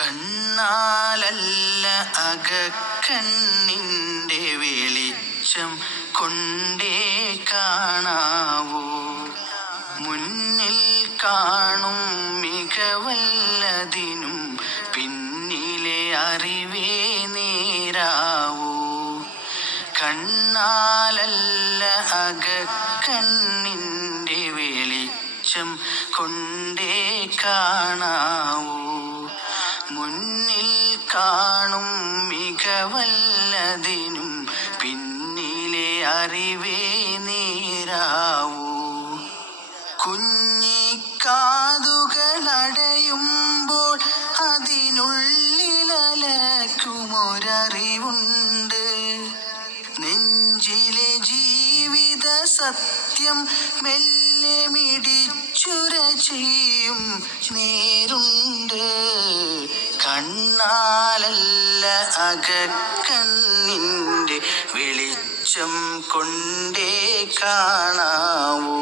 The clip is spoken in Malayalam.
കണ്ണാലല്ല അകക്കണ്ണിന്റെ വെളിച്ചം കൊണ്ടേ കാണാവൂ. മുന്നിൽ കാണും മികവല്ലതിനും പിന്നിലെ അറിവേ നേരാവൂ. കണ്ണാലല്ല അകക്കണ്ണിന്റെ വെളിച്ചം കൊണ്ടേ കാണാവൂ. കാണും മികവല്ലതിനും പിന്നിലെ അറിവേ നേരാവൂ. കുഞ്ഞിക്കാതുകളടയുമ്പോൾ അതിനുള്ളിലലക്കുമൊരറിവുണ്ട്. നെഞ്ചിലെ ജീവിത സത്യം മെല്ലെ മിടിച്ചുര ചെയ്യും നേരുണ്ട്. കണ്ണാലല്ല അകക്കണ്ണിന്റെ വെളിച്ചം കൊണ്ടേ കാണാവൂ.